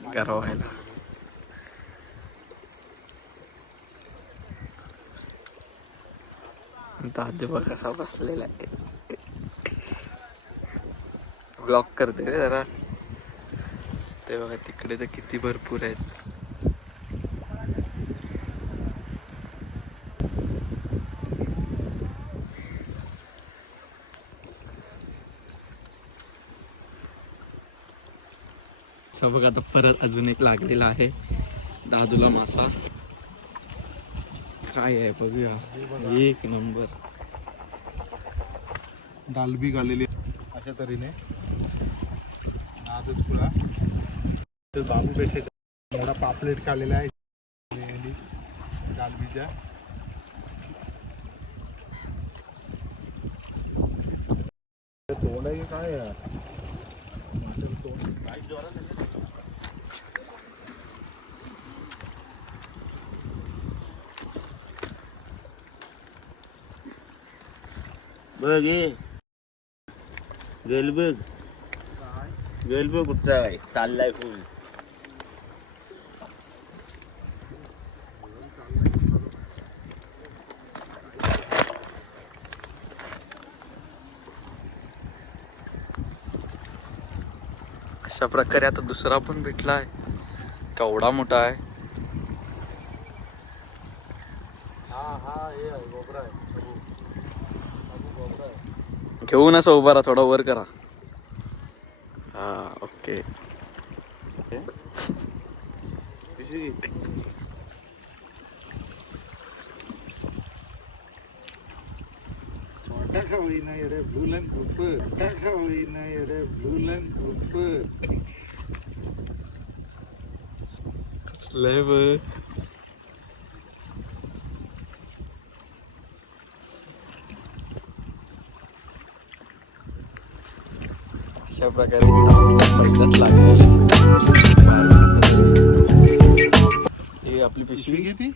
गारा व्हायला दादोबा कसा बसलेला आहे ब्लॉक करते रे जरा. ते बघा तिकडे तर किती भरपूर आहेत. असं बघ आता परत अजून एक लागलेला आहे. दादूला मासा. काय आहे बघूया. एक नंबर. डालबी घालेली अशा तऱ्हेने. नादच पुरा तर बाबू पेठेचा मोठा पापलेट काढलेला आहे. डालबीच्या तोंड आहे काय तोंड. काय जोरात बघ हे. गेल बघ. गेल बघ कुठं आहे. चाललाय फोन. अशा प्रकारे आता दुसरा पण भेटला आहे केवढा मोठा आहे. हा हा हे आहे गोबरा आहे बाबू. बाबू गोबरा आहे घेऊन असं उभा राहा थोडा वर करा. हा ओके. छोटा का होईना एवढे ब्लूलन ग्रुप अशा प्रकारे मेहनत लागली. आपली पिशवी घेते?